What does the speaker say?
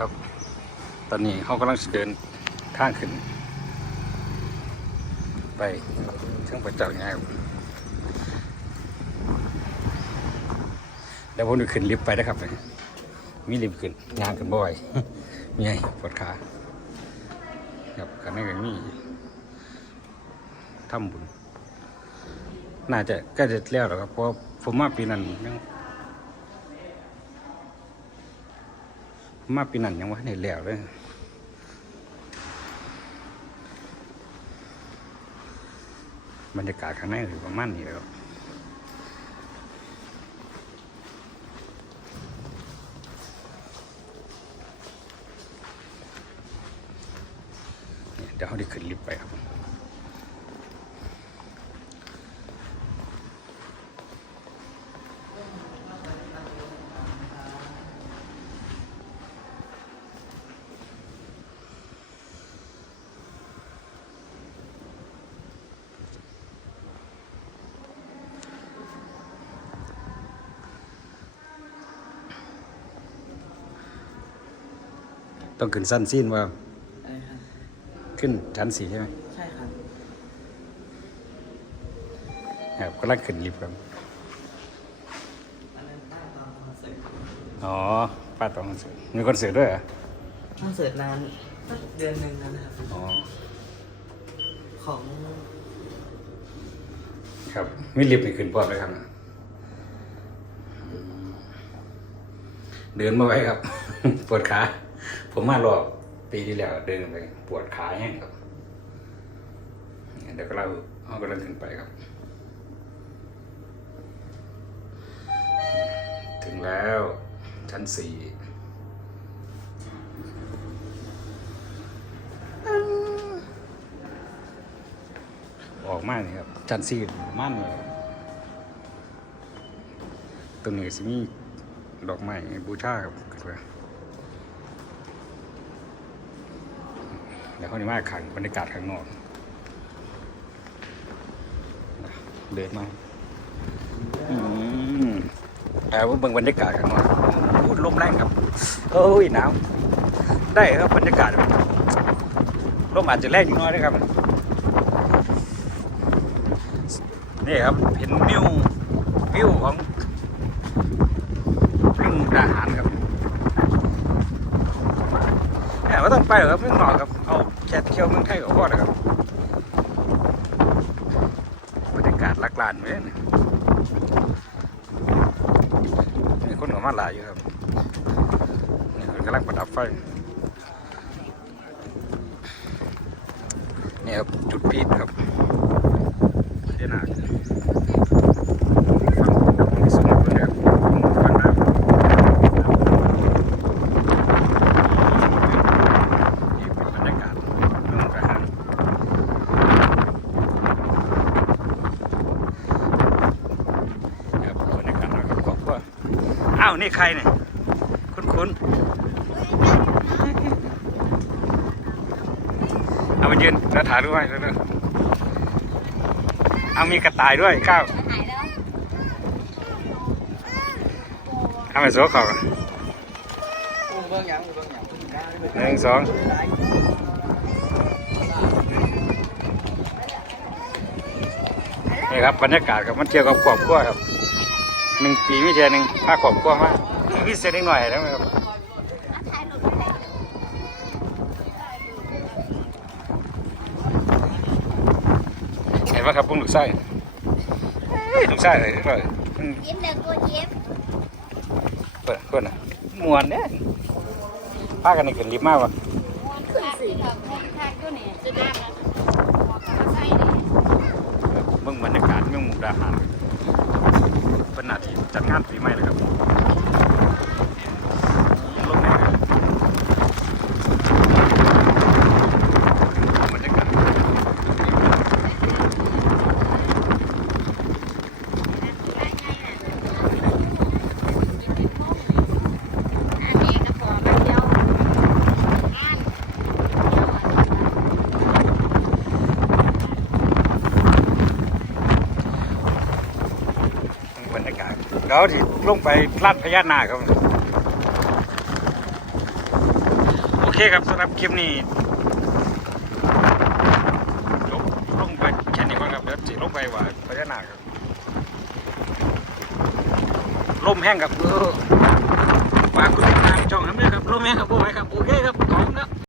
ครับ ตอนนี้เขากำลังเดินทางขึ้น ไปเชิงประจักษ์ไงครับเดี๋ยวผมจะขึ้นลิฟต์ไปนะครับ มีลิฟต์ขึ้นงานกันบ่อยมีไงปวดขาครับกันนี้ก็มีทำบุญ น่าจะก็จะแล้วหรอกครับเพราะผมมาปีนั้นยัง มาปีนั้นยังว่าในแล้วเลยบรรยากาศข้างในคือประมาณนี้และครับเนี่ยเดี๋ยวเขาได้ขึ้นลิฟต์ไปครับ ต้องขึ้นสั้นซีนว่าอะไรครับขึ้นชั้นสี่ใช่ไหมใช่ครับ ครับก็ลังขึ้นลิฟต์ครับ อันนั้นตั้งตอนคอนเสิร์ตอ๋อป้าต้องคอนเสิร์ตมีคอนเสิร์ตด้วยเหรอคอนเสิร์ตนานสักเดือนหนึ่งแล้วนะครับ อ๋อของครับมีลิฟต์ให้ขึ้นพร้อมเลยครับเดินมาไว้ครับ ปวดขา ผมมารอบปีที่แล้วเดินไปปวดขาแห้งครับเดี๋ยวก็เราเอากำลังขึ้นไปครับ ถึงแล้วชั้นสี่ออกมากเลยครับชั้นสี่มั่นเลยตรงนี้สิมีดอกไม้บูชาครับ ขึ้นไปแล้วเขานี่มาขังบรรยากาศข้างนอกเดินมาอืมแต่ว่าเบิ่งบรรยากาศกันหน่อยพูดลมแรงครับเอ้ยหนาวได้ครับบรรยากาศลมอาจจะแรงนิดน้อยนะครับนี่ครับเห็นวิววิวของลิงดาหารครับแต้องไปหรอกครับเมืองนอกครับเอาแค่เที่ยวเมืองไทยก็พอนะครับบรรยากาศลักลานไว้เนี่ยมีคนออกมาหลายอยู่ครับนี่คนกำลังประดับไฟนี่ครับจุดพีดครับเสียหนาฟังมีสมุดด้วยครับฟังน้ำนี่เป็นบรรยากาศเมืองทหารครับบรรยากาศเราครับครอบครัวอ้าวนี่ใครเนี่ยคุ้นคุ้นเอามายืนแล้วถ่ายรูปไว้แล้วๆเอามีกระต่ายด้วยก้าวหาไมโซ่เขาหนึ่งสองนี่ครับบรรยากาศครับมันเกี่ยวกับครอบครัวครับหนึ่งปีไม่ใช่หนึ่ง พาครอบครัวมาพิเศษนิดหน่อยได้ไหมครับถ่ายหลุดไปแล้วเห็นไหมครับพวกลูกไส้เฮ้ยลูกไส้เลยเลยยิ้มเด็กกูยิ้มเปิดเปิดนะมวนเนี่ยพากันในขึ้นลิฟต์มากวะขึ้นสิถ่ายตัวนี้จะได้แล้วใส่ดิเบิ่งบรรยากาศเมืองมุกดาหาร เป็นนาทีจัดงานปีใหม่เลยครับลงแน่ครับบรรยากาศ อันนี้ก็พอมาเดียวอ่าน บรรยากาศแล้วที่ลงไปลาดพญานาคครับ โอเคครับสำหรับคลิปนี้ลงลงไปแค่นี้ก่อนครับเดี๋ยวสิลงไปว่าพญานาคครับลมแห้งครับเออฝากกดติดตามช่องน้ำเด้อครับลมแห้งครับโอ้ยครับโอเคครับขอบคุณครับ